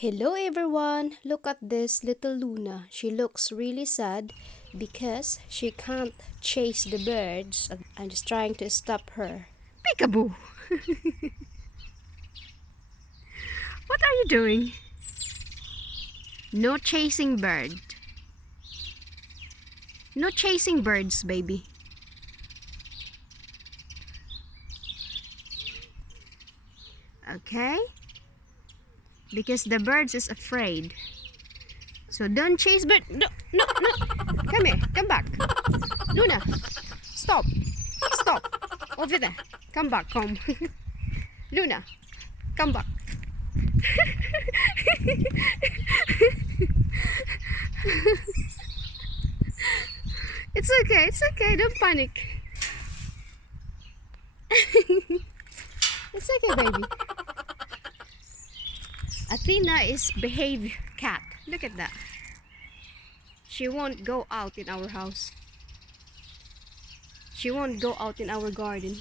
Hello everyone! Look at this little Luna. She looks really sad because she can't chase the birds. I'm just trying to stop her. Peekaboo! What are you doing? No chasing bird. No chasing birds, baby. Okay? Because the birds is afraid. So don't chase bird. No, no, no. Come here. Come back. Luna, stop. Stop. Over there. Come back. Come. Luna, come back. It's okay. It's okay. Don't panic. It's okay, baby. Athena is behave cat. Look at that. She won't go out in our house. She won't go out in our garden.